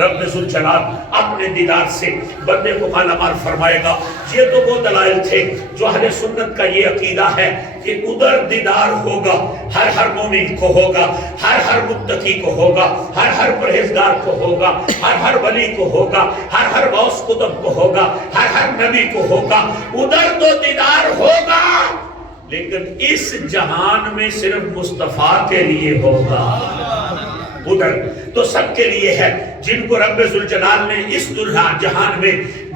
رب ذوالجلال اپنے دیدار سے بندے کو مالا مال فرمائے گا۔ یہ تو وہ دلائل تھے جو اہل سنت کا یہ عقیدہ ہے کہ ادھر دیدار ہوگا، ہر مومن کو ہوگا، ہر متقی کو ہوگا، ہر پرہیزگار کو ہوگا، ہر ولی کو ہوگا، ہر غوث قطب کو ہوگا، ہر نبی کو ہوگا، ادھر تو دیدار ہوگا، لیکن اس جہان میں صرف مصطفیٰ کے لیے ہوگا۔ ادھر تو سب کے لیے ہے جن کو رب ذوالجلال نے اس جہان میں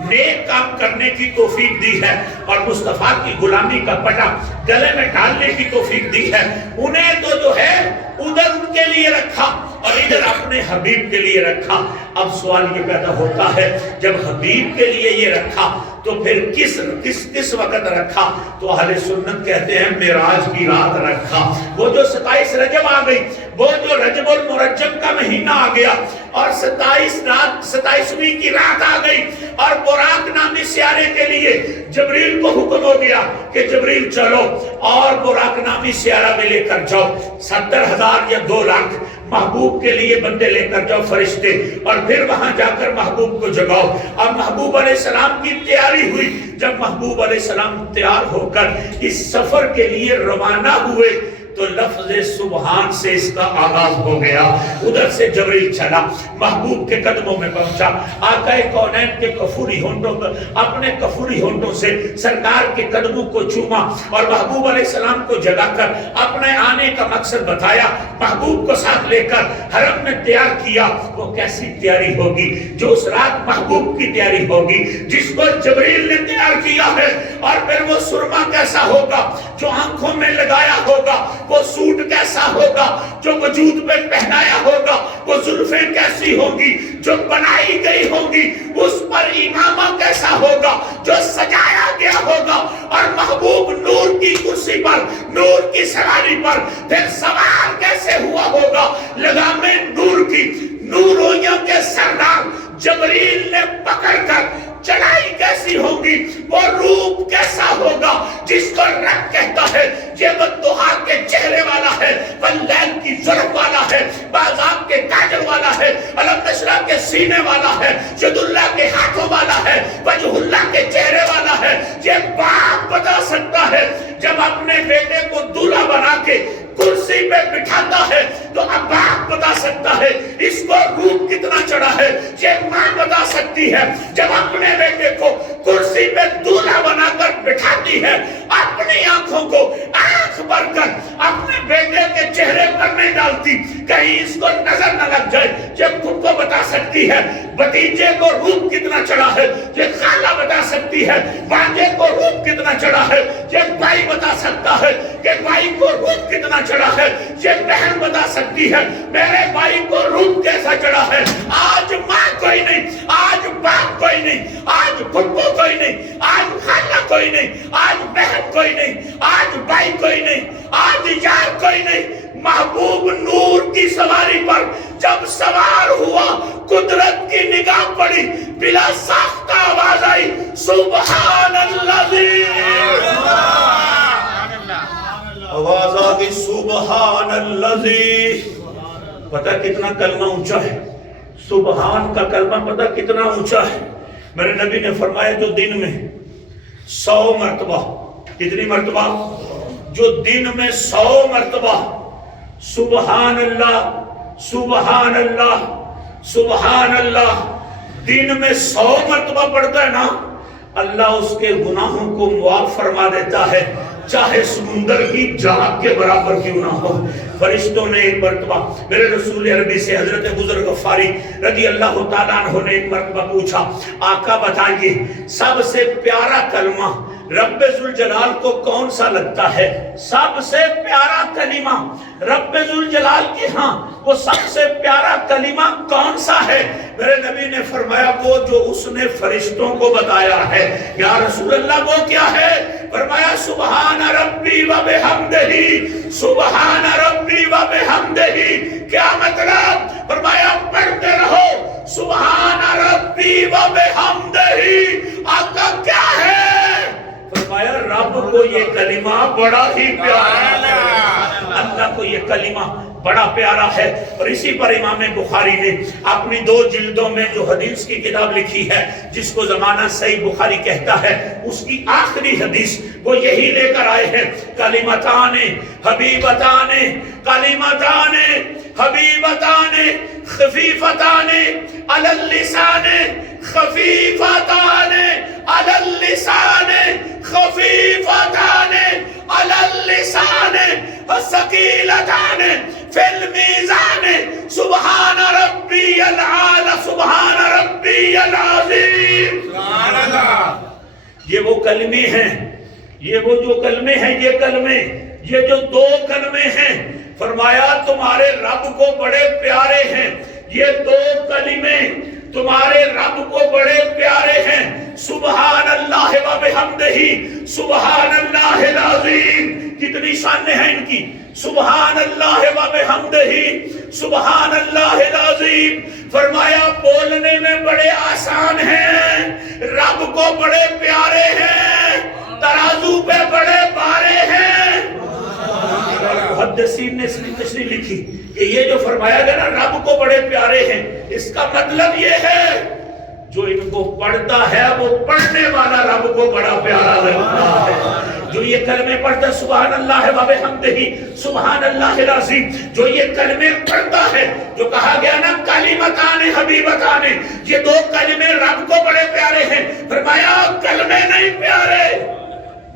نیک کام کرنے کی توفیق دی ہے اور مصطفیٰ کی غلامی کا پٹا گلے میں ڈالنے کی توفیق دی ہے، انہیں تو جو ہے ادھر ان کے لیے رکھا اور ادھر اپنے حبیب کے لیے رکھا۔ اب سوال یہ پیدا ہوتا ہے جب حبیب کے لیے یہ رکھا تو پھر کس وقت رکھا؟ تو اہل سنت کہتے ہیں معراج کی رات رکھا۔ وہ جو 27 رجب آ گئی، وہ جو رجب المرجب کا مہینہ آ گیا اور 27ویں کی رات آ گئی اور براق نامی سیارے کے لیے جبریل کو حکم ہو گیا کہ جبریل چلو اور براق نامی سیارہ میں لے کر جاؤ 70,000 یا 2 لاکھ محبوب کے لیے بندے لے کر جاؤ فرشتے، اور پھر وہاں جا کر محبوب کو جگاؤ۔ اب محبوب علیہ السلام کی تیاری ہوئی، جب محبوب علیہ السلام تیار ہو کر اس سفر کے لیے روانہ ہوئے تو لفظ سبحان سے اس کا آغاز ہو گیا۔ ادھر سے جبریل چلا، محبوب کے قدموں میں پہنچا، آقا کونین کے کفوری ہونٹوں پر اپنے کفوری ہونٹوں سے سرکار کے قدموں کو چوما اور محبوب علیہ السلام کو جگا کر اپنے آنے کا مقصد بتایا، محبوب کو ساتھ لے کر حرم میں تیار کیا۔ وہ کیسی تیاری ہوگی جو اس رات محبوب کی تیاری ہوگی جس کو جبریل نے تیار کیا ہے، اور پھر وہ سرما کیسا ہوگا جو آنکھوں میں لگایا ہوگا، وہ سوٹ کیسا ہوگا جو وجود پہ پہنایا ہوگا، وہ زلفیں کیسی ہوں گی جو بنائی گئی ہوں گی، اس پر امامہ کیسا ہوگا جو سجایا گیا ہوگا، اور محبوب نور کی کرسی پر، نور کی سواری پر پھر سوار کیسے ہوا ہوگا، لگامیں نور کی، نوریوں کے سردار جبریل نے پکڑ کر چڑھائی کیسی ہوگی، وہ روپ کیسا ہوگا جس کو رب کہتا ہے یہ بددعا کے چہرے والا ہے، واللیل کی ظرف والا ہے، بازاب کے کاجل والا ہے، علم نشرہ کے سینے والا ہے، ید اللہ کے ہاتھوں والا ہے، وجہ اللہ کے چہرے والا ہے۔ یہ باپ بتا سکتا ہے جب اپنے بیٹے کو دولہا بنا کے کرسی پہ بٹھاتا ہے تو اب باپ بتا سکتا ہے اس کو روپ کتنا چڑھا ہے۔ یہ ماں بتا سکتی ہے جب اپنے بیٹے کو کرسی پہ دولہا بنا کر بٹھاتی ہے، اپنی آنکھوں کو آنکھ بھر کر اپنے بیٹے کے چہرے پر نہیں ڈالتی کہیں اس کو نظر نہ لگ جائے۔ یہ خود کو بتا سکتی ہے بھتیجے کو روپ کتنا چڑھا ہے، یہ خالہ بتا سکتی ہے بھانجے کو روپ کتنا چڑھا ہے، یہ بھائی بتا سکتا ہے کہ بھائی کو روپ کتنا چڑھا ہے، یہ بہن بتا سکتی ہے میرے بھائی کو روپ کیسا چڑھا ہے۔ آج ماں کوئی نہیں، آج باپ کوئی نہیں، آج پھپھو کوئی نہیں، آج خالہ کوئی نہیں، آج بہن کوئی نہیں، آج بھائی کوئی نہیں، آج یار کوئی نہیں۔ محبوب نور کی سواری پر جب سوار ہوا، قدرت کی نگاہ پڑی، بلا ساختہ آواز آئی سبحان اللہ، آواز آگئی سبحان اللہ۔ پتہ کتنا کلمہ اونچا ہے، سبحان کا کلمہ پتہ کتنا اونچا ہے۔ میرے نبی نے فرمایا جو دن میں 100 مرتبہ، کتنی مرتبہ؟ جو دن میں 100 مرتبہ سبحان اللہ سبحان اللہ سبحان اللہ دن میں 100 مرتبہ پڑھتا ہے نا، اللہ اس کے گناہوں کو معاف فرما دیتا ہے، چاہے سمندر کی جھاگ کے برابر کیوں نہ ہو۔ فرشتوں نے ایک مرتبہ میرے رسول عربی سے حضرت بزرگ غفاری رضی اللہ تعالیٰ عنہ نے ایک مرتبہ پوچھا آقا بتائیے سب سے پیارا کلمہ رب ذوالجلال کو کون سا لگتا ہے؟ سب سے پیارا کلمہ رب ذوالجلال کے ہاں وہ سب سے پیارا کلمہ کون سا ہے؟ میرے نبی نے فرمایا وہ جو اس نے فرشتوں کو بتایا ہے۔ یا رسول اللہ وہ کیا ہے؟ فرمایا سبحان ربی و بحمدہ، سبحان ربی و بحمدہ۔ کیا مطلب؟ فرمایا پڑھتے رہو سبحان ربی و بحمدہ۔ آقا کیا ہے؟ فرمایا رب کو یہ کلمہ بڑا ہی پیارا ہے، اللہ کو یہ کلمہ بڑا پیارا ہے. اور اسی پر امام بخاری نے اپنی 2 جلدوں میں جو حدیث کی کتاب لکھی ہے جس کو زمانہ صحیح بخاری کہتا ہے، اس کی آخری حدیث وہ یہی لے کر آئے ہیں، کلمتان حبیبتان کلمتان حبیبتان خفیفتان علی اللسان خفیفتان علی اللسان خفیفتان علی اللسان ثقیلتان فی المیزان سبحان ربی العالی سبحان ربی العظیم. سبحان اللہ. یہ وہ کلمے ہیں، یہ وہ جو کلمے ہیں، یہ کلمے، یہ جو 2 کلمے ہیں، فرمایا تمہارے رب کو بڑے پیارے ہیں. یہ 2 کلمے تمہارے رب کو بڑے پیارے ہیں. سبحان اللہ و بحمدہ سبحان اللہ العظیم. کتنی شانیں ہیں ان کی. سبحان اللہ و بحمدہ سبحان اللہ العظیم. فرمایا بولنے میں بڑے آسان ہیں، رب کو بڑے پیارے ہیں، ترازو پہ بڑے بارے ہیں. محدثین نے اس کی تشریح لکھی کہ یہ جو فرمایا گیا نا رب کو بڑے پیارے ہیں، اس کا مطلب یہ ہے جو ان کو پڑھتا ہے وہ پڑھنے والا رب کو بڑا پیارا لگتا ہے. جو یہ کلمے پڑھتا ہے سبحان اللہ و بحمدہ سبحان اللہ العظیم، جو یہ کلمے پڑھتا ہے، جو کہا گیا نا کلمتان حبیبتان، یہ 2 کلمے رب کو بڑے پیارے ہیں. فرمایا کلمے نہیں پیارے،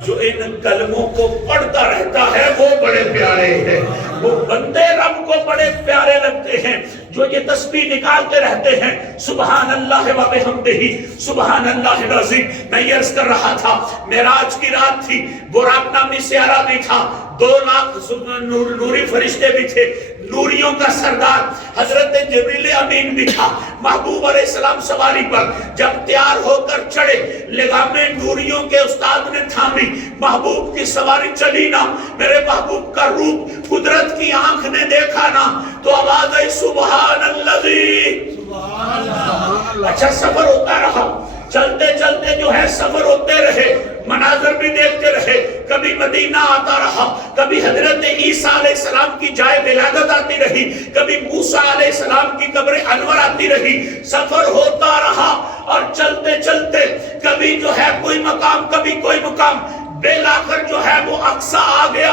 جو ان کلموں کو پڑھتا رہتا ہے وہ بڑے پیارے ہیں. وہ بندے رب کو بڑے پیارے لگتے ہیں جو یہ تسبیح نکالتے رہتے ہیں سبحان اللہ و بحمدہ سبحان اللہ العظیم. میں یہ عرض کر رہا تھا معراج کی رات تھی، براق نامی سیارہ بھی تھا، 2 لاکھ نوری فرشتے بھی تھے، نوریوں کا سردار حضرت جبریل امین بھی تھا. محبوب علیہ السلام سواری پر جب تیار ہو کر چڑھے، لگامیں نوریوں کے استاد نے تھامی، محبوب کی سواری چلی نا، میرے محبوب کا روپ قدرت کی آنکھ نے دیکھا نا، تو آواز آئی سبحان اللہ. اچھا سفر ہوتا رہا، چلتے چلتے جو ہے سفر ہوتے رہے، مناظر بھی دیکھتے رہے. کبھی مدینہ آتا رہا، کبھی حضرت عیسیٰ علیہ السلام کی جائے ولادت آتی رہی، کبھی موسیٰ علیہ السلام کی قبر انور آتی رہی. سفر ہوتا رہا اور چلتے چلتے کبھی جو ہے کوئی مقام، کبھی کوئی مقام، بالآخر جو ہے وہ اقصی آ گیا.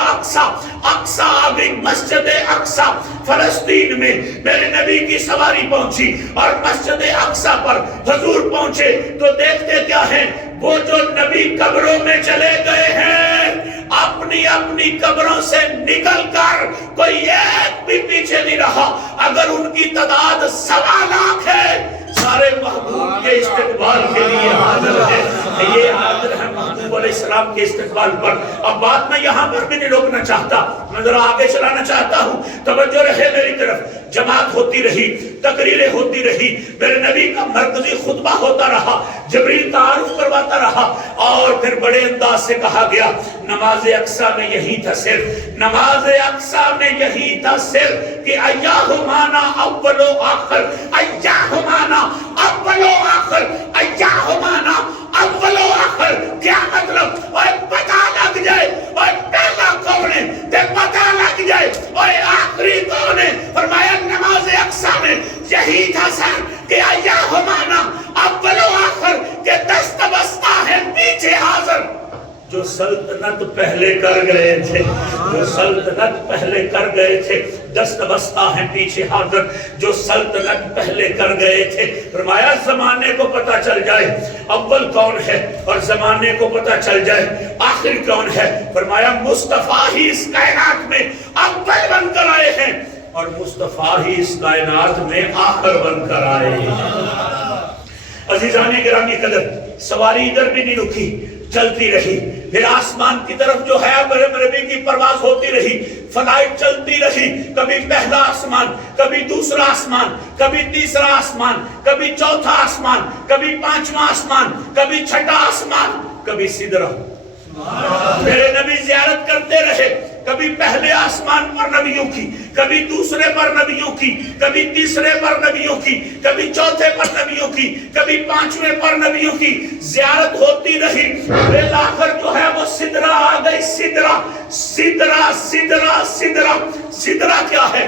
اقصی آ گئی، مسجد اقصی فلسطین میں میرے نبی کی سواری پہنچی اور مسجد اقصی پر حضور پہنچے تو دیکھتے کیا ہیں، وہ جو نبی قبروں میں چلے گئے ہیں، اپنی اپنی قبروں سے نکل کر کوئی ایک بھی پیچھے نہیں رہا. اگر ان کی تعداد 1.25 لاکھ ہے، سارے محبوب کے استقبال کے لیے حاضر ہے. یہ حاضر ہے محبوب علیہ السلام کے استقبال پر. اب بات میں یہاں پر بھی نہیں روکنا چاہتا، میں ذرا آگے چلانا چاہتا ہوں. توجہ رہے میری طرف. جماعت ہوتی رہی، تقریریں ہوتی رہی، میرے نبی کا مرکزی خطبہ ہوتا رہا، جبریل تعارف کرواتا رہا، اور پھر بڑے انداز سے کہا گیا نماز اقصی میں یہی تھا سر، نماز اقصی میں یہی تھا سر کہ ایہمانا اول و آخر، ایہمانا اول و آخر، ایہمانا اول و آخر. کیا مطلب؟ اور پتہ لگ جائے اور پہلا کون ہے تے پتہ لگ جائے اور آخری کون ہے. فرمایا نماز اقصی میں یہی تھا سر کہ ایہمانا اول و آخر کہ دست بستہ ہے پیچھے حاضر. جو سلطنت پہلے کر گئے تھے، جو سلطنت پہلے کر گئے تھے، دست بستہ ہیں پیچھے حاضر. جو سلطنت پہلے کر گئے تھے، فرمایا زمانے کو پتہ چل جائے اول کون ہے اور زمانے کو پتہ چل جائے آخر کون ہے. فرمایا مصطفیٰ ہی اس کائنات میں اول بن کر آئے ہیں اور مصطفیٰ ہی اس کائنات میں آخر بن کر آئے ہیں. عزیزان گرامی قدر، سواری ادھر بھی نہیں رکی، چلتی رہی. پھر آسمان کی طرف جو ہے میرے نبی کی پرواز ہوتی رہی، فلائٹ چلتی رہی. کبھی پہلا آسمان، کبھی دوسرا آسمان، کبھی تیسرا آسمان، کبھی چوتھا آسمان، کبھی 5واں آسمان، کبھی 6واں آسمان، کبھی سدرہ. میرے نبی زیارت کرتے رہے، کبھی پہلے آسمان پر نبیوں کی، کبھی دوسرے پر نبیوں کی، کبھی تیسرے پر نبیوں کی، کبھی چوتھے پر نبیوں کی، کبھی 5ویں پر نبیوں کی. زیارت ہوتی رہی. بالآخر جو ہے وہ سدرہ آ گئی. سدرہ سدرہ سدرہ سدرہ. سدرہ کیا ہے؟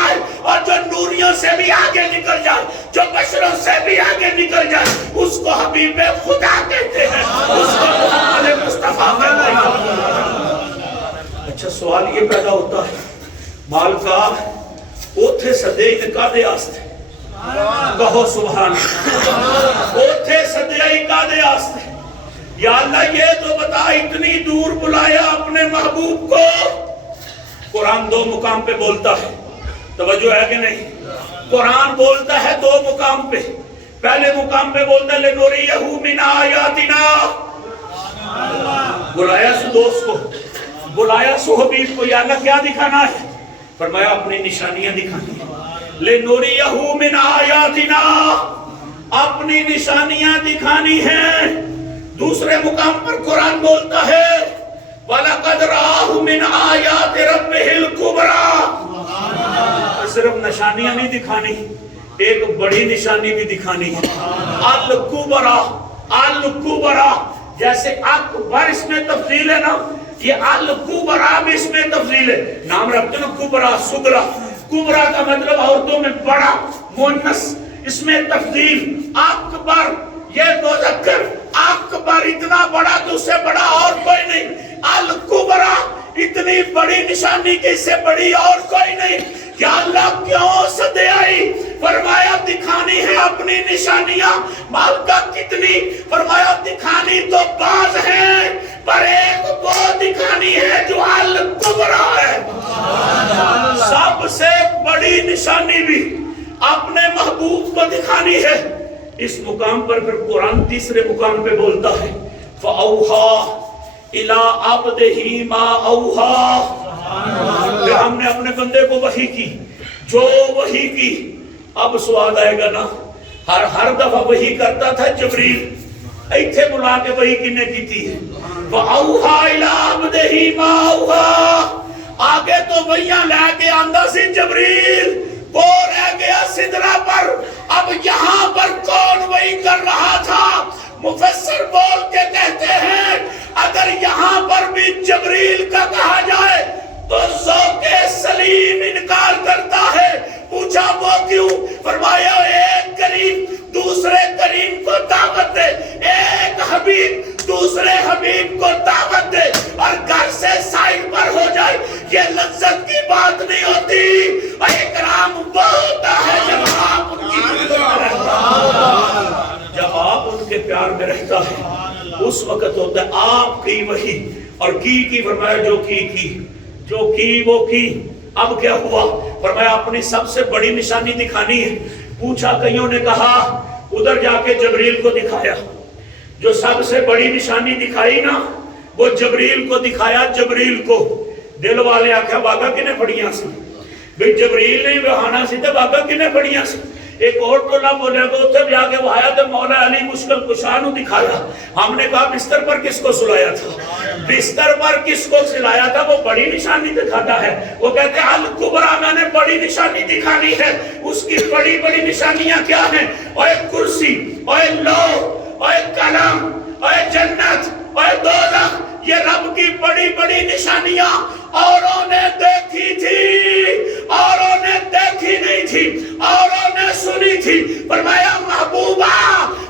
آئے، اور جو نوریوں سے بھی آگے نکل جائے، جو بشروں سے بھی آگے نکل جائے، اس کو حبیب خدا کہتے ہیں، اس کو محمد مصطفیٰ کہتے ہیں۔ اچھا سوال یہ پیدا ہوتا ہے، مال کا اوتھے سدے انکا دے آستے، کہو سبحان اللہ، اوتھے سدے انکا دے آستے، یا اللہ یہ تو بتا اتنی دور بلایا اپنے محبوب کو۔ قرآن دو مقام پہ بولتا ہے، توجہ ہے کہ نہیں؟ قرآن بولتا ہے دو مقام پہ، پہلے مقام پہ بولتا ہے لِنُرِيَهُ مِنْ آیاتنا، بلایا سو دوست کو، بلایا سو حبیب کو، یا اللہ کیا دکھانا ہے؟ فرمایا اپنی نشانیاں دکھانی ہیں، لِنُرِيَهُ مِنْ آیاتنا، اپنی نشانیاں دکھانی ہیں۔ دوسرے مقام پر قرآن بولتا ہے وَلَقَدْ رَآهُ مِنْ آیَاتِ رَبِّهِ الْكُبْرَى، صرف نشانیاں نہیں دکھانی، ایک بڑی نشانی بھی دکھانی ہے، الکبرا، الکبرا، جیسے اکبر اس میں تفضیل ہے نا، یہ الکبرا بھی اس میں تفضیل ہے، نام رکھتے نا کبرا، سگرا، کبرا کا مطلب عورتوں میں بڑا، مونس، اس میں تفضیل، اکبر یہ مذکر، اکبر اتنا بڑا تو اس سے بڑا اور کوئی نہیں، الکبرا اتنی بڑی نشانی کی اس سے بڑی اور کوئی نہیں۔ کیا اللہ کیوں صدے آئی؟ فرمایا دکھانی ہے اپنی نشانیاں، مالکہ کتنی؟ فرمایا دکھانی تو بعض ہیں، پر ایک وہ دکھانی ہے جو الکبرا ہے، سب سے بڑی نشانی بھی اپنے محبوب کو دکھانی ہے۔ اس مقام پر پھر قرآن تیسرے مقام پہ بولتا ہے فَأَوْحَا إِلَىٰ عَبْدِهِ مَا أَوْحَا، پھر ہم نے اپنے بندے کو وحی کی جو وحی کی۔ اب سوال آئے گا نا، ہر دفعہ وحی کرتا تھا جبریل، ایتھے بلا کے وحی کنے کی تھی ہے فَأَوْحَا إِلَىٰ عَبْدِهِ مَا أَوْحَا، آگے تو وحیاں لے کے آندہ سی جبریل، وہ رہ گیا سدرہ پر، اب یہاں پر کون وہی کر رہا تھا؟ مفسر بول کے کہتے ہیں اگر یہاں پر بھی جبریل کا کہا جائے تو ذوق سلیم انکار کرتا ہے۔ پوچھا وہ کیوں؟ فرمایا ایک کریم دوسرے کریم کو دعوت دے، ایک حبیب دوسرے حبیب کو دعوت دے، اور گھر سے سائڈ پر ہو جائے، یہ لذت کی بات نہیں ہوتی۔ اور اکرام وہ ہوتا ہے جب آپ ان کی محبت میں رہتا ہے، جب آپ ان کے پیار میں رہتا ہے، اس وقت ہوتا ہے آپ کی وحی، اور کی فرمایا جو کی وہ کی۔ اب کیا ہوا؟ فرمایا اپنی سب سے بڑی نشانی دکھانی ہے۔ پوچھا، کئیوں نے کہا ادھر جا کے جبریل کو دکھایا، جو سب سے بڑی نشانی دکھائی نا وہ جبریل کو دکھایا، جبریل کو۔ دل والے آکھا باگا کنے پڑیاں سی، بھی جبریل نہیں بہانا سی تے باگا کنے پڑیاں سی۔ ایک اور ٹولہ بولے گا اتھے بھی آگے وہ آیا تو مولا علی مشکل کشانو دکھایا۔ ہم نے کہا بستر پر کس کو سلایا تھا؟ بستر پر کس کو سلایا تھا؟ وہ بڑی نشانی دکھاتا ہے۔ وہ کہتے ہیں الکبرا میں نے بڑی نشانی دکھانی ہے۔ اس کی بڑی بڑی نشانیاں کیا ہیں؟ اوے کرسی، اوے لوح، اوے قلم، اوے جنت، اوے دوزخ، یہ رب کی بڑی بڑی نشانیاں اوروں نے دیکھی تھی، اوروں نے دیکھی نہیں تھی، اوروں نے سنی تھی۔ فرمایا محبوبہ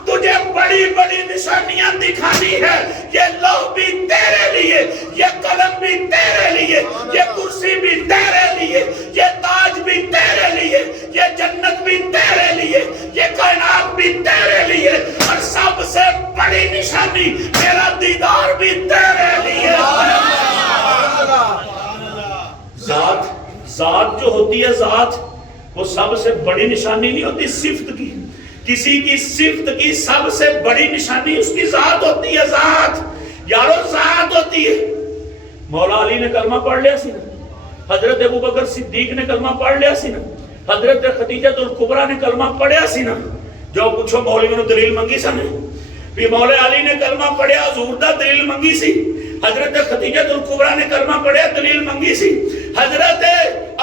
تجھے بڑی بڑی نشانیاں دکھانی ہے، یہ لوح بھی تیرے لیے، یہ قلم بھی تیرے لیے، یہ کرسی بھی تیرے لیے، یہ تاج بھی تیرے لیے، یہ جنت بھی تیرے لیے، یہ کائنات بھی تیرے لیے، اور سب سے بڑی نشانی میرا دیدار بھی تیرے لیے۔ ذات جو ہوتی ہے، ذات وہ سب سے بڑی نشانی نہیں ہوتی صفت کی۔ کسی کی صفت کی سب سے بڑی نشانی اس کی ذات ہوتی ہے، ذات یارو ذات ہوتی ہے۔ مولا علی نے کلمہ پڑھ لیا سی نا، حضرت ابوبکر صدیق نے کلمہ پڑھ لیا سی نا، حضرت خدیجہ الکبریٰ نے کلمہ پڑھیا سی نا۔ جو پوچھو مولوی نے دلیل منگی سا نے، بھی مولا علی نے کلمہ پڑھیا حضور دا دلیل منگی سی، حضرت خدیجہ الکبریٰ نے کلمہ پڑھیا دلیل منگی سی، حضرت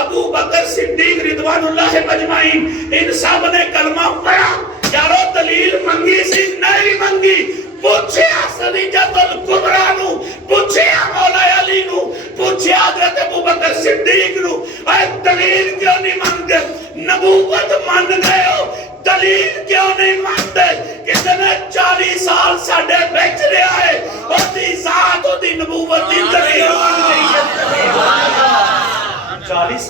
ابو بکر صدیق رضوان اللہ مجمعین ان سب نے کلمہ پڑھا، یارو دلیل منگی سی نہیں منگی۔ پوچھیا خدیجہ الکبریٰ نو، پوچھیا مولا علی نو، پوچھیا حضرت ابو بکر صدیق نو،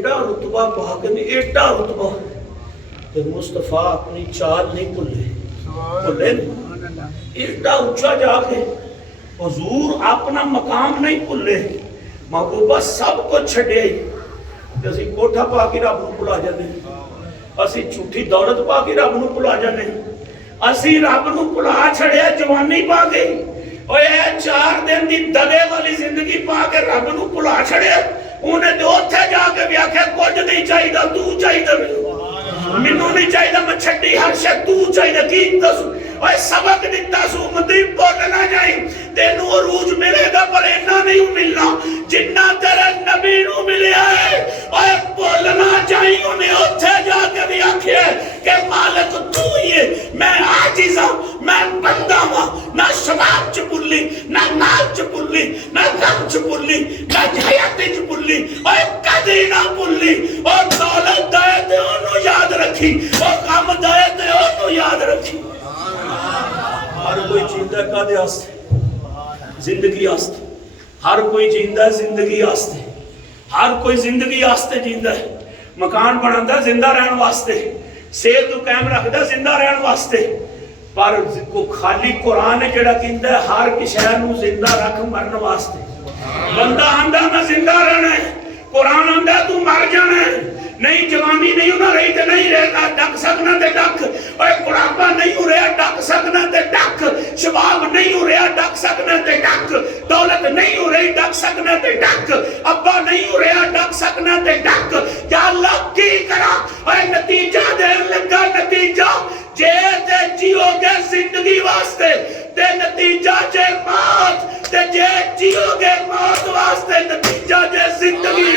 ایڈا رتبہ پا کے نہیں، ایڈا رتبہ کہ مصطفیٰ اپنی چال نہیں بھولے ایڈا اونچا جا کے حضور اپنا مقام نہیں بھولے، محبوبہ سب کو چھڈے اسی کوٹھا پا کے رب نو بھلا جانے، اسی جھوٹی دولت پا کے رب نو بھلا جانے، اسی رب نو بھلا چھڑیا جوانی پا کے، اور یہ 4 دن دی دگے والی زندگی پا کے رب نو بھلا چھڑیا، انہیں تو اتھے جا کے بھی آکھے کچھ نہیں چاہیے تو چاہیے مینوں نہیں چاہیے میں چھڈی ہر شے تو چاہیے کی دس اور سبق دیتا سو مدی بولنا جائیں تینوں عروج ملے گا پر اینا نہیں ملنا جنہ تیرے نبی نو ملیا ہے اور بولنا چاہیے انہیں اتھے جا کے بھی آکھے کہ مالک تو یہ میں عاجزہ میں بندہ ہوں نہ شباب چپلی نہ نال چپلی نہ غم چپلی نہ حیات چپلی اور کدی نہ پلی اور دولت دائے تے انہوں یاد رکھی اور غم دائے تے انہوں یاد رکھی ہر کوئی جیندہ کدے آستے زندگی آستے ہر کوئی جیندہ زندگی آستے ہر کوئی زندگی آستے جیندہ ہے مکان بناندہ زندہ رہن واسطے صحت تو قائم رکھدا زندہ رہن واسطے پر کو خالی قرآن جڑا کہندا ہے ہر کسی نو زندہ رکھ مرن واسطے بندہ آندا میں زندہ رہنا ہے قرآن آندا تو مر جانا ہے نہیں جوانی نہیں ہونا رہی تے نہیں رہنا ڈک سکنا تے ڈک اور بڑھاپا نہیں ہو رہا ڈک سکنا تے ڈک شباب نہیں ہو رہا ڈک سکنا تے ڈک دولت نہیں ہو رہی ڈک سکنا تے ڈک ابا نہیں ہو رہا ڈک سکنا تے ڈک یا اللہ کی کرا اور نتیجہ دین لگا نتیجہ جے تے جیو گے زندگی واسطے تے نتیجہ جے موت تے جے جیو گے موت واسطے نتیجہ جے زندگی